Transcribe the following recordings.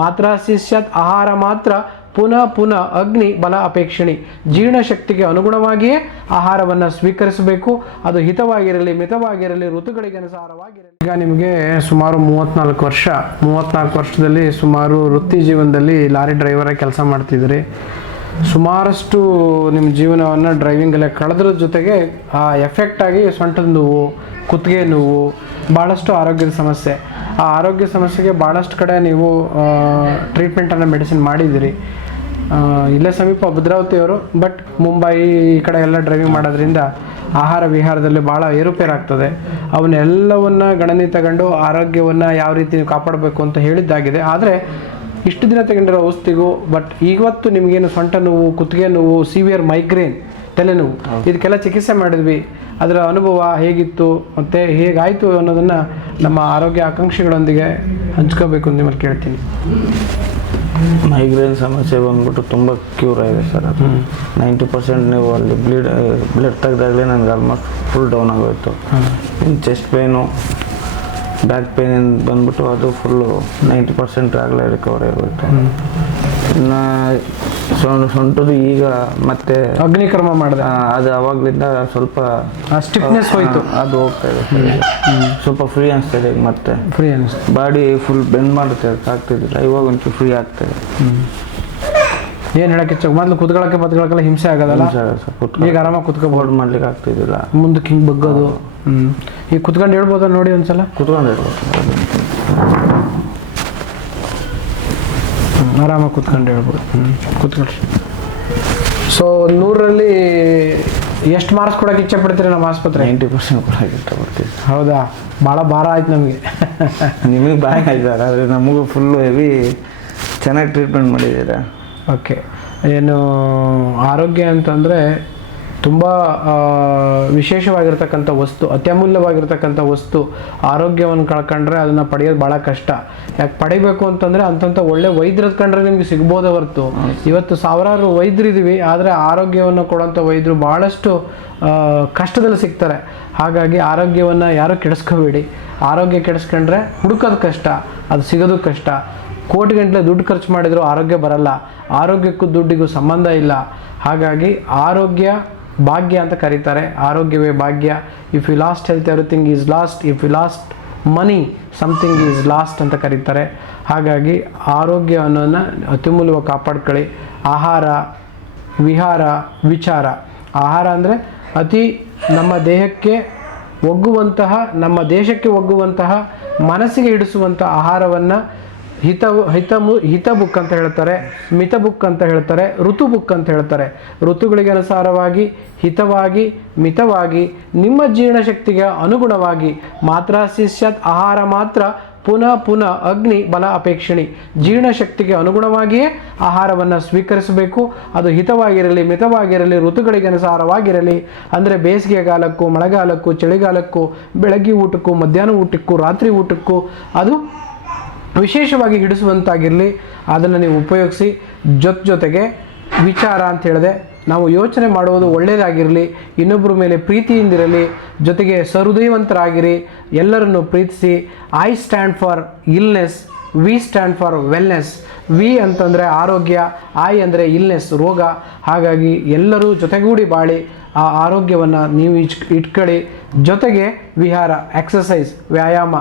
ಮಾತ್ರಾಸಿ ಸ್ಯಾತ್ ಆಹಾರ ಮಾತ್ರ ಪುನಃ ಪುನಃ ಅಗ್ನಿ ಬಲ ಅಪೇಕ್ಷಣಿ. ಜೀರ್ಣಶಕ್ತಿಗೆ ಅನುಗುಣವಾಗಿಯೇ ಆಹಾರವನ್ನು ಸ್ವೀಕರಿಸಬೇಕು. ಅದು ಹಿತವಾಗಿರಲಿ, ಮಿತವಾಗಿರಲಿ, ಋತುಗಳಿಗೆ ಅನುಸಾರವಾಗಿರಲಿ. ಈಗ ನಿಮಗೆ ಸುಮಾರು 34 ವರ್ಷದಲ್ಲಿ ಸುಮಾರು ವೃತ್ತಿ ಜೀವನದಲ್ಲಿ ಲಾರಿ ಡ್ರೈವರಾಗಿ ಕೆಲಸ ಮಾಡ್ತಿದ್ರಿ. ಸುಮಾರಷ್ಟು ನಿಮ್ಮ ಜೀವನವನ್ನು ಡ್ರೈವಿಂಗಲ್ಲೇ ಕಳೆದ್ರ ಜೊತೆಗೆ ಆ ಎಫೆಕ್ಟ್ ಆಗಿ ಸೊಂಟದ ನೋವು, ಕುತ್ತಿಗೆ ನೋವು, ಭಾಳಷ್ಟು ಆರೋಗ್ಯದ ಸಮಸ್ಯೆ. ಆ ಆರೋಗ್ಯ ಸಮಸ್ಯೆಗೆ ಭಾಳಷ್ಟು ಕಡೆ ನೀವು ಟ್ರೀಟ್ಮೆಂಟನ್ನು ಮೆಡಿಸಿನ್ ಮಾಡಿದ್ದೀರಿ. ಇಲ್ಲೇ ಸಮೀಪ ಭದ್ರಾವತಿಯವರು, ಬಟ್ ಮುಂಬೈ ಈ ಕಡೆ ಎಲ್ಲ ಡ್ರೈವಿಂಗ್ ಮಾಡೋದ್ರಿಂದ ಆಹಾರ ವಿಹಾರದಲ್ಲಿ ಭಾಳ ಏರುಪೇರಾಗ್ತದೆ. ಅವನ್ನೆಲ್ಲವನ್ನು ಗಣನೆ ತಗೊಂಡು ಆರೋಗ್ಯವನ್ನು ಯಾವ ರೀತಿ ನೀವು ಕಾಪಾಡಬೇಕು ಅಂತ ಹೇಳಿದ್ದಾಗಿದೆ. ಆದರೆ ಇಷ್ಟು ದಿನ ತಗೊಂಡಿರೋ ಔಷಧಿಗೂ ಬಟ್ ಇವತ್ತು ನಿಮಗೇನು ಸೊಂಟ ನೋವು, ಕುತ್ತಿಗೆ ನೋವು, ಸಿವಿಯರ್ ಮೈಗ್ರೇನ್, ತಲೆನೋವು, ಇದಕ್ಕೆಲ್ಲ ಚಿಕಿತ್ಸೆ ಮಾಡಿದ್ವಿ. ಅದರ ಅನುಭವ ಹೇಗಿತ್ತು ಮತ್ತು ಹೇಗಾಯಿತು ಅನ್ನೋದನ್ನು ನಮ್ಮ ಆರೋಗ್ಯ ಆಕಾಂಕ್ಷಿಗಳೊಂದಿಗೆ ಹಂಚ್ಕೋಬೇಕು ಅಂತ ನಿಮ್ಮಲ್ಲಿ ಕೇಳ್ತೀನಿ. ಮೈಗ್ರೇನ್ ಸಮಸ್ಯೆ ಬಂದ್ಬಿಟ್ಟು ತುಂಬ ಕ್ಯೂರ್ ಆಗಿದೆ ಸರ್. ಅದು 90% ನೀವು ಅಲ್ಲಿ ಬ್ಲಡ್ ತೆಗೆದಾಗಲೇ ನನಗೆ ಆಲ್ಮೋಸ್ಟ್ ಫುಲ್ ಡೌನ್ ಆಗೋಯಿತು. ಇನ್ನು ಚೆಸ್ಟ್ ಪೇನು, ಬ್ಯಾಕ್ ಪೇನ್ ಬಂದ್ಬಿಟ್ಟು ಅದು ಫುಲ್ಲು 90% ಆಗಲೇ ರಿಕವರಿ ಆಗೋಯಿತು. ಇನ್ನು ಸೊಂಟದು ಈಗ ಮತ್ತೆ ಅಗ್ನಿಕರ್ಮ ಮಾಡಿದೆ, ಅದು ಅವಾಗಲಿಂದ ಸ್ವಲ್ಪ ಸ್ಟಿಫ್ನೆಸ್ ಹೋಯಿತು, ಅದು ಹೋಗ್ತಾ ಇದೆ. ಸ್ವಲ್ಪ ಫ್ರೀ ಅನಿಸ್ತಾ ಈಗ ಮತ್ತೆ ಫ್ರೀ ಅನಿಸ್ತು. ಬಾಡಿ ಫುಲ್ ಬೆಂಡ್ ಮಾಡುತ್ತೆ, ಆಗ್ತಿದ್ದಿಲ್ಲ. ಇವಾಗ ಒಂಚೂರು ಫ್ರೀ ಆಗ್ತಾಯಿದೆ. ಏನು ಹೇಳಕ್ಕೆ ಮೊದಲು ಕುತ್ಕೊಳ್ಳೋಕ್ಕೆಲ್ಲ ಹಿಂಸೆ ಆಗೋದಲ್ಲ, ಈಗ ಆರಾಮಾಗಿ ಕುತ್ಕೋಬಹುದು, ಮಾಡ್ಲಿಕ್ಕೆ ಆಗ್ತಿದ್ದಿಲ್ಲ. ಮುಂದಕ್ಕೆ ಹಿಂಗೆ ಬಗ್ಗೋದು. ಈಗ ಕುತ್ಕೊಂಡು ಹೇಳ್ಬೋದಾ ನೋಡಿ ಒಂದ್ಸಲ? ಕುತ್ಕೊಂಡು ಹೇಳ್ಬೋದು, ಆರಾಮಾಗಿ ಕುತ್ಕೊಂಡು ಹೇಳ್ಬೋದು. ಕುತ್ಕೊಳ್ರಿ. ಸೊ 100ರಲ್ಲಿ ಎಷ್ಟು ಮಾರ್ಕ್ಸ್ ಕೊಡೋಕೆ ಇಚ್ಛೆ ಪಡ್ತೀರಿ ನಮ್ಮ ಆಸ್ಪತ್ರೆ? 90% ಕೊಡೋಕೆ ಇಷ್ಟಪಡ್ತೀವಿ. ಹೌದಾ? ಭಾಳ ಭಾರ ಆಯ್ತು ನಮಗೆ. ನಿಮಗೆ ಭಾಳ ಆಯ್ತಾರೆ, ಆದರೆ ನಮಗೂ ಫುಲ್ಲು ಹೆವಿ ಚೆನ್ನಾಗಿ ಟ್ರೀಟ್ಮೆಂಟ್ ಮಾಡಿದ್ದೀರಾ. ಓಕೆ. ಏನು ಆರೋಗ್ಯ ಅಂತಂದರೆ ತುಂಬ ವಿಶೇಷವಾಗಿರ್ತಕ್ಕಂಥ ವಸ್ತು, ಅತ್ಯಮೂಲ್ಯವಾಗಿರ್ತಕ್ಕಂಥ ವಸ್ತು. ಆರೋಗ್ಯವನ್ನು ಕಳ್ಕೊಂಡ್ರೆ ಅದನ್ನು ಪಡೆಯೋದು ಭಾಳ ಕಷ್ಟ. ಯಾಕೆ ಪಡಿಬೇಕು ಅಂತಂದರೆ ಅಂತಂಥ ಒಳ್ಳೆ ವೈದ್ಯರು ಕಂಡ್ರೆ ನಿಮಗೆ ಸಿಗ್ಬೋದೇ ಹೊರತು ಇವತ್ತು ಸಾವಿರಾರು ವೈದ್ಯರಿದ್ದೀವಿ, ಆದರೆ ಆರೋಗ್ಯವನ್ನು ಕೊಡೋಂಥ ವೈದ್ಯರು ಭಾಳಷ್ಟು ಕಷ್ಟದಲ್ಲಿ ಸಿಗ್ತಾರೆ. ಹಾಗಾಗಿ ಆರೋಗ್ಯವನ್ನು ಯಾರೂ ಕೆಡಿಸ್ಕೋಬೇಡಿ. ಆರೋಗ್ಯ ಕೆಡಿಸ್ಕೊಂಡ್ರೆ ಹುಡುಕೋದು ಕಷ್ಟ, ಅದು ಸಿಗೋದು ಕಷ್ಟ. ಕೋಟಿಗಟ್ಟಲೆ ದುಡ್ಡು ಖರ್ಚು ಮಾಡಿದರೂ ಆರೋಗ್ಯ ಬರಲ್ಲ. ಆರೋಗ್ಯಕ್ಕೂ ದುಡ್ಡಿಗೂ ಸಂಬಂಧ ಇಲ್ಲ. ಹಾಗಾಗಿ ಆರೋಗ್ಯ ಭಾಗ್ಯ ಅಂತ ಕರೀತಾರೆ. ಆರೋಗ್ಯವೇ ಭಾಗ್ಯ. If you lost health everything is lost, if you lost money something is lost ಅಂತ ಕರೀತಾರೆ. ಹಾಗಾಗಿ ಆರೋಗ್ಯ ಅನ್ನೋದನ್ನ ಅತ್ಯಮೂಲ್ಯವಾಗಿ ಕಾಪಾಡ್ಕೊಳ್ಳಿ. ಆಹಾರ, ವಿಹಾರ, ವಿಚಾರ. ಆಹಾರ ಅಂದರೆ ಅತಿ ನಮ್ಮ ದೇಹಕ್ಕೆ ಒಗ್ಗುವಂತಹ, ನಮ್ಮ ದೇಶಕ್ಕೆ ಒಗ್ಗುವಂತಹ, ಮನಸ್ಸಿಗೆ ಹಿಡಿಸುವಂಥ ಆಹಾರವನ್ನು ಹಿತ ಬುಕ್ ಅಂತ ಹೇಳ್ತಾರೆ, ಮಿತ ಬುಕ್ ಅಂತ ಹೇಳ್ತಾರೆ, ಋತು ಬುಕ್ ಅಂತ ಹೇಳ್ತಾರೆ. ಋತುಗಳಿಗೆ ಅನುಸಾರವಾಗಿ, ಹಿತವಾಗಿ, ಮಿತವಾಗಿ, ನಿಮ್ಮ ಜೀರ್ಣಶಕ್ತಿಗೆ ಅನುಗುಣವಾಗಿ. ಮಾತ್ರಾಸಿ ಸ್ಯಾತ್ ಆಹಾರ ಮಾತ್ರ ಪುನಃ ಪುನಃ ಅಗ್ನಿ ಬಲ ಅಪೇಕ್ಷಣಿ. ಜೀರ್ಣಶಕ್ತಿಗೆ ಅನುಗುಣವಾಗಿಯೇ ಆಹಾರವನ್ನು ಸ್ವೀಕರಿಸಬೇಕು. ಅದು ಹಿತವಾಗಿರಲಿ, ಮಿತವಾಗಿರಲಿ, ಋತುಗಳಿಗೆ ಅನುಸಾರವಾಗಿರಲಿ. ಅಂದರೆ ಬೇಸಿಗೆಗಾಲಕ್ಕೂ, ಮಳೆಗಾಲಕ್ಕೂ, ಚಳಿಗಾಲಕ್ಕೂ, ಬೆಳಗ್ಗೆ ಊಟಕ್ಕೂ, ಮಧ್ಯಾಹ್ನ ಊಟಕ್ಕೂ, ರಾತ್ರಿ ಊಟಕ್ಕೂ ಅದು ವಿಶೇಷವಾಗಿ ಹಿಡಿಸುವಂತಾಗಿರಲಿ. ಅದನ್ನು ನೀವು ಉಪಯೋಗಿಸಿ. ಜೊತೆಗೆ ವಿಚಾರ ಅಂತ ಹೇಳಿದೆ, ನಾವು ಯೋಚನೆ ಮಾಡುವುದು ಒಳ್ಳೆಯದಾಗಿರಲಿ, ಇನ್ನೊಬ್ಬರ ಮೇಲೆ ಪ್ರೀತಿಯಿಂದಿರಲಿ, ಜೊತೆಗೆ ಸಹೃದಯವಂತರಾಗಿರಿ, ಎಲ್ಲರನ್ನು ಪ್ರೀತಿಸಿ. I stand for illness, we stand for wellness. We ಅಂತಂದರೆ ಆರೋಗ್ಯ, ಐ ಅಂದರೆ ಇಲ್ನೆಸ್, ರೋಗ. ಹಾಗಾಗಿ ಎಲ್ಲರೂ ಜೊತೆಗೂಡಿ ಬಾಳಿ ಆ ಆರೋಗ್ಯವನ್ನು ನೀವು ಇಟ್ಕೊಳ್ಳಿ. ಜೊತೆಗೆ ವಿಹಾರ, ಎಕ್ಸಸೈಸ್, ವ್ಯಾಯಾಮ.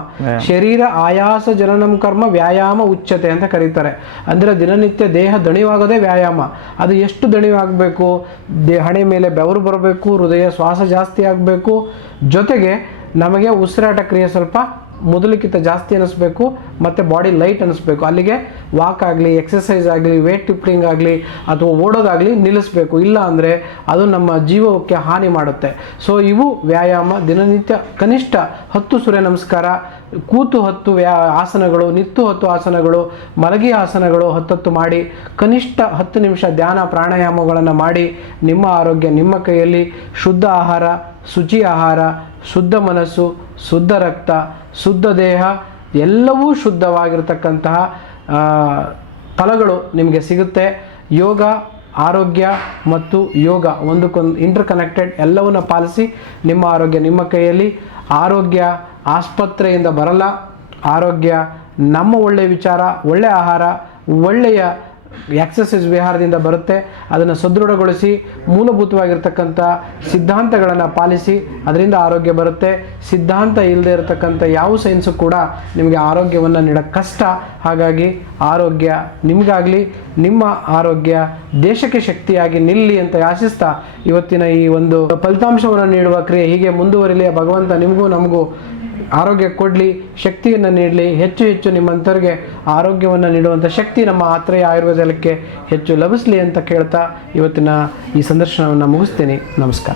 ಶರೀರ ಆಯಾಸ ಜನನಂ ಕರ್ಮ ವ್ಯಾಯಾಮ ಉಚ್ಯತೆ ಅಂತ ಕರೀತಾರೆ. ಅಂದರೆ ದಿನನಿತ್ಯ ದೇಹ ದಣಿವಾಗೋದೇ ವ್ಯಾಯಾಮ. ಅದು ಎಷ್ಟು ದಣಿವಾಗಬೇಕು? ಹಣೆ ಮೇಲೆ ಬೆವರು ಬರಬೇಕು, ಹೃದಯ ಶ್ವಾಸ ಜಾಸ್ತಿ ಆಗಬೇಕು, ಜೊತೆಗೆ ನಮಗೆ ಉಸಿರಾಟ ಕ್ರಿಯೆ ಸ್ವಲ್ಪ ಮೊದಲಿಕ್ಕಿಂತ ಜಾಸ್ತಿ ಅನ್ನಿಸ್ಬೇಕು, ಮತ್ತು ಬಾಡಿ ಲೈಟ್ ಅನ್ನಿಸ್ಬೇಕು. ಅಲ್ಲಿಗೆ ವಾಕ್ ಆಗಲಿ, ಎಕ್ಸಸೈಸ್ ಆಗಲಿ, ವೇಟ್ ಲಿಫ್ಟಿಂಗ್ ಆಗಲಿ ಅಥವಾ ಓಡೋದಾಗಲಿ ನಿಲ್ಲಿಸಬೇಕು. ಇಲ್ಲ ಅಂದರೆ ಅದು ನಮ್ಮ ಜೀವಕ್ಕೆ ಹಾನಿ ಮಾಡುತ್ತೆ. ಸೊ ಇವು ವ್ಯಾಯಾಮ. ದಿನನಿತ್ಯ ಕನಿಷ್ಠ 10 ಸೂರ್ಯ ನಮಸ್ಕಾರ, ಕೂತು 10 ಆಸನಗಳು, ನಿತ್ತು 10 ಆಸನಗಳು, ಮಲಗಿ ಆಸನಗಳು 10 ಮಾಡಿ, ಕನಿಷ್ಠ 10 ನಿಮಿಷ ಧ್ಯಾನ ಪ್ರಾಣಾಯಾಮಗಳನ್ನು ಮಾಡಿ. ನಿಮ್ಮ ಆರೋಗ್ಯ ನಿಮ್ಮ ಕೈಯಲ್ಲಿ. ಶುದ್ಧ ಆಹಾರ, ಶುಚಿ ಆಹಾರ, ಶುದ್ಧ ಮನಸ್ಸು, ಶುದ್ಧ ರಕ್ತ, ಶುದ್ಧ ದೇಹ, ಎಲ್ಲವೂ ಶುದ್ಧವಾಗಿರ್ತಕ್ಕಂತಹ ಫಲಗಳು ನಿಮಗೆ ಸಿಗುತ್ತೆ. ಯೋಗ, ಆರೋಗ್ಯ ಮತ್ತು ಯೋಗ ಒಂದಕ್ಕೊಂದು ಇಂಟರ್ ಕನೆಕ್ಟೆಡ್. ಎಲ್ಲವನ್ನ ಪಾಲಿಸಿ. ನಿಮ್ಮ ಆರೋಗ್ಯ ನಿಮ್ಮ ಕೈಯಲ್ಲಿ. ಆರೋಗ್ಯ ಆಸ್ಪತ್ರೆಯಿಂದ ಬರಲ್ಲ, ಆರೋಗ್ಯ ನಮ್ಮ ಒಳ್ಳೆಯ ವಿಚಾರ, ಒಳ್ಳೆಯ ಆಹಾರ, ಒಳ್ಳೆಯ ಎಕ್ಸಸೈಸ್ ವಿಹಾರದಿಂದ ಬರುತ್ತೆ. ಅದನ್ನು ಸದೃಢಗೊಳಿಸಿ ಮೂಲಭೂತವಾಗಿರ್ತಕ್ಕಂಥ ಸಿದ್ಧಾಂತಗಳನ್ನು ಪಾಲಿಸಿ, ಅದರಿಂದ ಆರೋಗ್ಯ ಬರುತ್ತೆ. ಸಿದ್ಧಾಂತ ಇಲ್ಲದೆ ಇರತಕ್ಕಂಥ ಯಾವ ಸೈನ್ಸು ಕೂಡ ನಿಮಗೆ ಆರೋಗ್ಯವನ್ನು ನೀಡೋಕ್ಕೆ ಕಷ್ಟ. ಹಾಗಾಗಿ ಆರೋಗ್ಯ ನಿಮಗಾಗಲಿ, ನಿಮ್ಮ ಆರೋಗ್ಯ ದೇಶಕ್ಕೆ ಶಕ್ತಿಯಾಗಿ ನಿಲ್ಲಿ ಅಂತ ಆಶಿಸ್ತಾ ಇವತ್ತಿನ ಈ ಒಂದು ಫಲಿತಾಂಶವನ್ನು ನೀಡುವ ಕ್ರಿಯೆ ಹೀಗೆ ಮುಂದುವರಿಲಿ. ಭಗವಂತ ನಿಮಗೂ ನಮಗೂ ಆರೋಗ್ಯ ಕೊಡಲಿ, ಶಕ್ತಿಯನ್ನು ನೀಡಲಿ. ಹೆಚ್ಚು ಹೆಚ್ಚು ನಿಮ್ಮಂಥವ್ರಿಗೆ ಆರೋಗ್ಯವನ್ನು ನೀಡುವಂಥ ಶಕ್ತಿ ನಮ್ಮ ಆತ್ರೇಯ ಆಯುರ್ವೇದಕ್ಕೆ ಹೆಚ್ಚು ಲಭಿಸಲಿ ಅಂತ ಕೇಳ್ತಾ ಇವತ್ತಿನ ಈ ಸಂದರ್ಶನವನ್ನು ಮುಗಿಸ್ತೀನಿ. ನಮಸ್ಕಾರ.